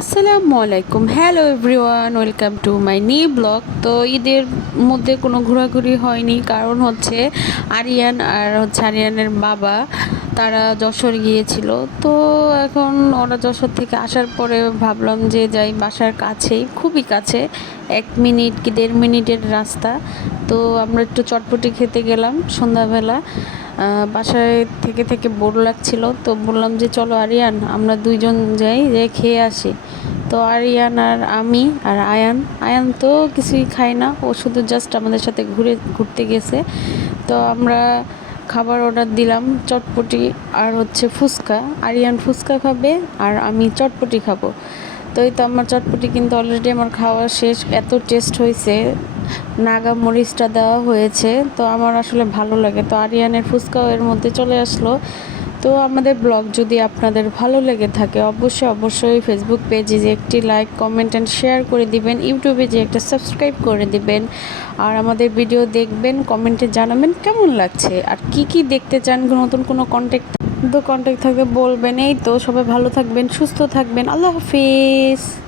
আসসালামু আলাইকুম। Hello everyone welcome to my new blog তো ঈদের মধ্যে কোনো ঘোরাঘুরি হয়নি। কারণ হচ্ছে আরিয়ান আর হচ্ছে আরিয়ানের বাবা, তারা যশোর গিয়েছিল। তো এখন ওরা যশোর থেকে আসার পরে ভাবলাম যে যাই বাসার কাছেই, খুবই কাছে, এক মিনিট কি দেড় মিনিটের রাস্তা। তো আমরা একটু চটপটি খেতে গেলাম সন্ধ্যাবেলা। বাসায় থেকে থেকে বোর লাগছিল, তো বললাম যে চলো আরিয়ান, আমরা দুইজন যাই, যে খেয়ে আসি। তো আরিয়ান আর আমি আর আয়ান আয়ান তো কিছুই খায় না, ও শুধু জাস্ট আমাদের সাথে ঘুরে, ঘুরতে গেছে। তো আমরা খাবার অর্ডার দিলাম, চটপটি আর হচ্ছে ফুচকা। আরিয়ান ফুচকা খাবে আর আমি চটপটি খাব। তো এই তো আমার চটপটি কিন্তু অলরেডি আমার খাওয়া শেষ, এত টেস্ট হয়েছে নাগা মরিচটা দেওয়া হয়েছে। তো আমার আসলে ভালো লাগে। তো আরিয়ানের ফুচকাও এর মধ্যে চলে আসলো। তো আমাদের ব্লগ যদি আপনাদের ভালো লেগে থাকে, অবশ্যই অবশ্যই ফেসবুক পেজে যে একটি লাইক কমেন্ট অ্যান্ড শেয়ার করে দিবেন। ইউটিউবে যে একটা সাবস্ক্রাইব করে দিবেন। আর আমাদের ভিডিও দেখবেন কমেন্টে জানাবেন কেমন লাগছে। আর কি কি দেখতে চান, নতুন কোনো কন্ট্যাক্ট তো কন্ট্যাক্ট থাকলে বলবেন। এই তো, সবাই ভালো থাকবেন, সুস্থ থাকবেন। আল্লাহ হাফিজ।